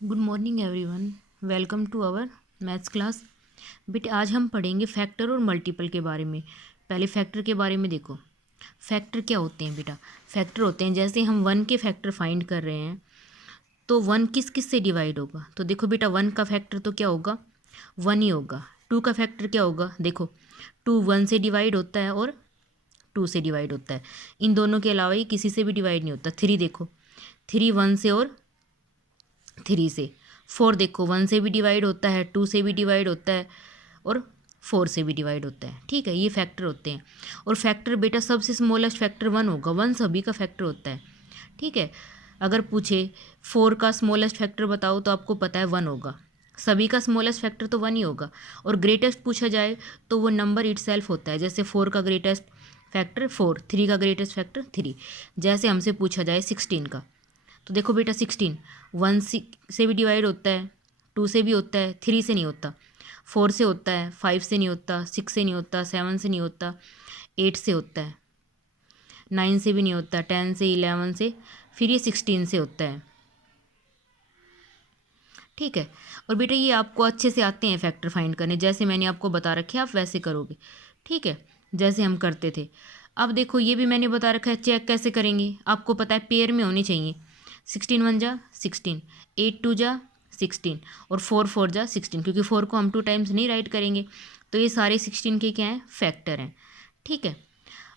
Good morning everyone. Welcome to our maths class. बेटे आज हम पढ़ेंगे फैक्टर और मल्टीपल के बारे में। पहले फैक्टर के बारे में देखो। फैक्टर क्या होते हैं बेटा? फैक्टर होते हैं जैसे हम वन के फैक्टर फाइंड कर रहे हैं तो वन किस किस से डिवाइड होगा। तो देखो बेटा वन का फैक्टर तो क्या होगा, वन ही होगा। टू का फैक्टर क्या होगा, देखो टू वन से डिवाइड होता है और टू से डिवाइड होता है। इन दोनों के अलावा ये किसी से भी डिवाइड नहीं होता। थ्री देखो, थ्री वन से और थ्री से। फोर देखो वन से भी डिवाइड होता है, टू से भी डिवाइड होता है और फोर से भी डिवाइड होता है। ठीक है, ये फैक्टर होते हैं। और फैक्टर बेटा सबसे स्मॉलेस्ट फैक्टर वन होगा, वन सभी का फैक्टर होता है। ठीक है, अगर पूछे फोर का स्मॉलेस्ट फैक्टर बताओ तो आपको पता है वन होगा। सभी का स्मॉलेस्ट फैक्टर तो वन ही होगा। और ग्रेटेस्ट पूछा जाए तो वो नंबर इटसेल्फ होता है। जैसे फोर का ग्रेटेस्ट फैक्टर फोर, थ्री का ग्रेटेस्ट फैक्टर थ्री। जैसे हमसे पूछा जाए 16 का, तो देखो बेटा 16 वन से भी डिवाइड होता है, टू से भी होता है, थ्री से नहीं होता, फोर से होता है, फाइव से नहीं होता, सिक्स से नहीं होता, सेवन से नहीं होता, एट से होता है, नाइन से भी नहीं होता, टेन से, इलेवन से, फिर ये 16 से होता है। ठीक है, और बेटा ये आपको अच्छे से आते हैं फैक्टर फाइंड करने, जैसे मैंने आपको बता रखे आप वैसे करोगे। ठीक है, जैसे हम करते थे। अब देखो ये भी मैंने बता रखा है, चेक कैसे करेंगे आपको पता है, पेयर में होनी चाहिए। 16 वन जा 16, 8 टू जा 16 और 4 4 जा 16, क्योंकि 4 को हम 2 टाइम्स नहीं राइट करेंगे। तो ये सारे 16 के क्या हैं, फैक्टर हैं। ठीक है,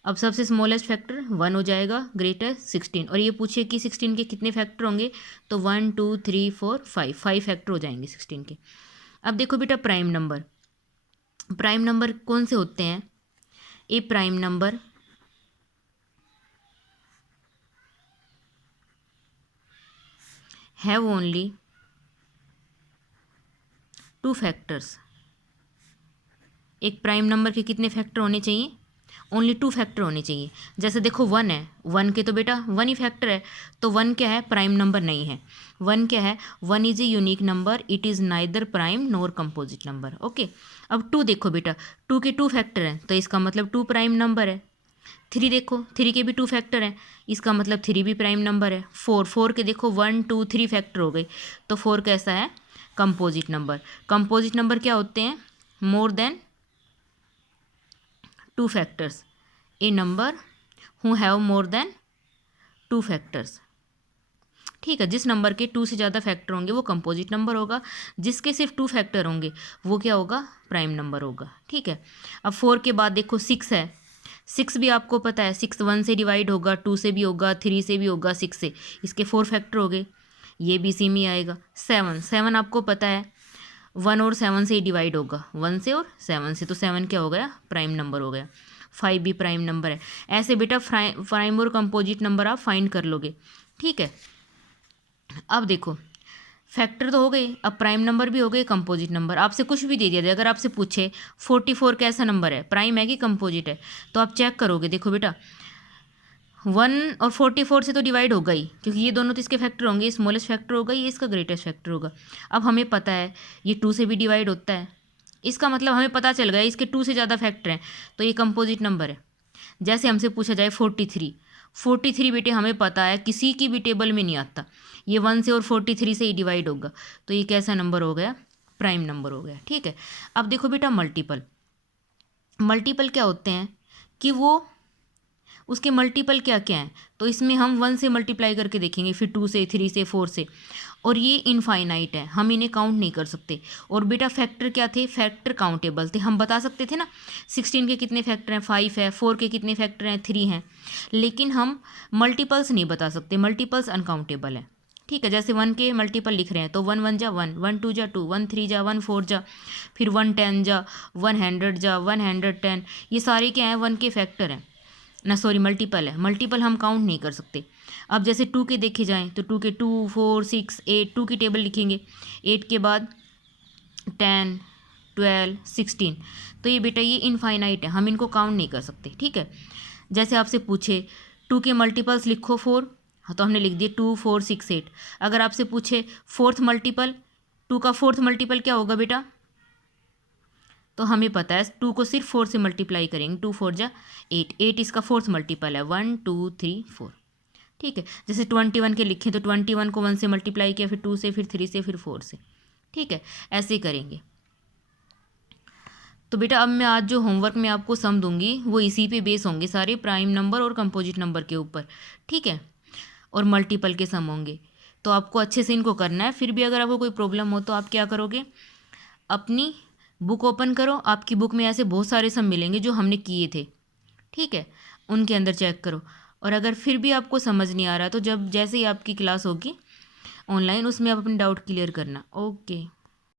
अब सबसे स्मॉलेस्ट फैक्टर वन हो जाएगा, ग्रेटेस्ट 16। और ये पूछिए कि 16 के कितने फैक्टर होंगे, तो 1 2 3 4 5, 5 फैक्टर हो जाएंगे 16 के। अब देखो बेटा प्राइम नंबर, प्राइम नंबर कौन से होते हैं? A prime number have only two factors. एक प्राइम नंबर के कितने फैक्टर होने चाहिए? ओनली टू फैक्टर होने चाहिए। जैसे देखो वन है, वन के तो बेटा वन ही फैक्टर है, तो वन क्या है, प्राइम नंबर नहीं है। वन क्या है, one is a unique number, it is neither prime NOR composite number. Okay, अब टू देखो बेटा, टू के टू फैक्टर हैं तो इसका मतलब टू प्राइम नंबर है। थ्री देखो, थ्री के भी टू फैक्टर हैं, इसका मतलब थ्री भी प्राइम नंबर है। फोर, फोर के देखो वन टू थ्री फैक्टर हो गए, तो फोर कैसा है, कंपोजिट नंबर। कंपोजिट नंबर क्या होते हैं, more than two factors, A number who have more than two factors. ठीक है, जिस नंबर के टू से ज़्यादा फैक्टर होंगे वो कंपोजिट नंबर होगा, जिसके सिर्फ टू फैक्टर होंगे वो क्या होगा, प्राइम नंबर होगा। ठीक है, अब फोर के बाद देखो सिक्स है, सिक्स भी आपको पता है, सिक्स वन से डिवाइड होगा, टू से भी होगा, थ्री से भी होगा, सिक्स से, इसके फोर फैक्टर हो गए, ये भी इसी में आएगा। सेवन, सेवन आपको पता है वन और सेवन से ही डिवाइड होगा, वन से और सेवन से, तो सेवन क्या हो गया, प्राइम नंबर हो गया। फाइव भी प्राइम नंबर है। ऐसे बेटा प्राइम और कंपोजिट नंबर आप फाइंड कर लोगे। ठीक है, अब देखो फैक्टर तो हो गए, अब प्राइम नंबर भी हो गए, कंपोजिट नंबर। आपसे कुछ भी दे दिया जाए, अगर आपसे पूछे 44 कैसा नंबर है, प्राइम है कि कंपोजिट है, तो आप चेक करोगे। देखो बेटा वन और 44 से तो डिवाइड होगा ही, क्योंकि ये दोनों तो इसके फैक्टर होंगे, स्मॉलेस्ट फैक्टर होगा, ये इसका ग्रेटेस्ट फैक्टर होगा। अब हमें पता है ये टू से भी डिवाइड होता है, इसका मतलब हमें पता चल गया इसके टू से ज़्यादा फैक्टर हैं, तो ये कंपोजिट नंबर है। जैसे हमसे पूछा जाए 43, 43 बेटे हमें पता है किसी की भी टेबल में नहीं आता, ये वन से और 43 से ही डिवाइड होगा, तो ये कैसा नंबर हो गया, प्राइम नंबर हो गया। ठीक है, अब देखो बेटा मल्टीपल, मल्टीपल क्या होते हैं कि वो उसके मल्टीपल क्या क्या हैं, तो इसमें हम वन से मल्टीप्लाई करके देखेंगे, फिर टू से, थ्री से, फोर से, और ये इनफाइनाइट है, हम इन्हें काउंट नहीं कर सकते। और बेटा फैक्टर क्या थे, फैक्टर काउंटेबल थे, हम बता सकते थे ना 16 के कितने फैक्टर हैं, फाइव है, फोर के कितने फैक्टर हैं, थ्री हैं, लेकिन हम मल्टीपल्स नहीं बता सकते, मल्टीपल्स अनकाउंटेबल है। ठीक है, जैसे वन के मल्टीपल लिख रहे हैं तो वन वन जा वन, वन टू जा टू, वन थ्री जा, वन फोर जा, फिर वन टेन जा, वन हंड्रेड जा, वन हंड्रेड टेन, ये सारे क्या हैं, वन के फैक्टर हैं ना, सॉरी मल्टीपल है, मल्टीपल हम काउंट नहीं कर सकते। अब जैसे टू के देखे जाएँ तो टू के two four six eight, two की टेबल लिखेंगे, एट के बाद 10 12 16, तो ये बेटा ये इनफाइनाइट है, हम इनको काउंट नहीं कर सकते। ठीक है, जैसे आपसे पूछे टू के मल्टीपल्स लिखो फोर, हाँ तो हमने लिख दिए टू फोर सिक्स एट। अगर आपसे पूछे फोर्थ मल्टीपल, टू का फोर्थ मल्टीपल क्या होगा बेटा, तो हमें पता है टू को सिर्फ फोर से मल्टीप्लाई करेंगे, टू फोर जा एट, एट इसका फोर्थ मल्टीपल है, वन टू थ्री फोर। ठीक है। जैसे 21 के लिखें तो 21 को 1 से मल्टीप्लाई किया, फिर 2 से, फिर 3 से, फिर 4 से। ठीक है, ऐसे ही करेंगे। तो बेटा अब मैं आज जो होमवर्क में आपको सम दूंगी वो इसी पे बेस होंगे सारे, प्राइम नंबर और कंपोजिट नंबर के ऊपर। ठीक है, और मल्टीपल के सम होंगे, तो आपको अच्छे से इनको करना है। फिर भी अगर आपको कोई प्रॉब्लम हो तो आप क्या करोगे, अपनी बुक ओपन करो, आपकी बुक में ऐसे बहुत सारे सम मिलेंगे जो हमने किए थे। ठीक है, उनके अंदर चेक करो। और अगर फिर भी आपको समझ नहीं आ रहा तो जब जैसे ही आपकी क्लास होगी ऑनलाइन, उसमें आप अपने डाउट क्लियर करना। ओके।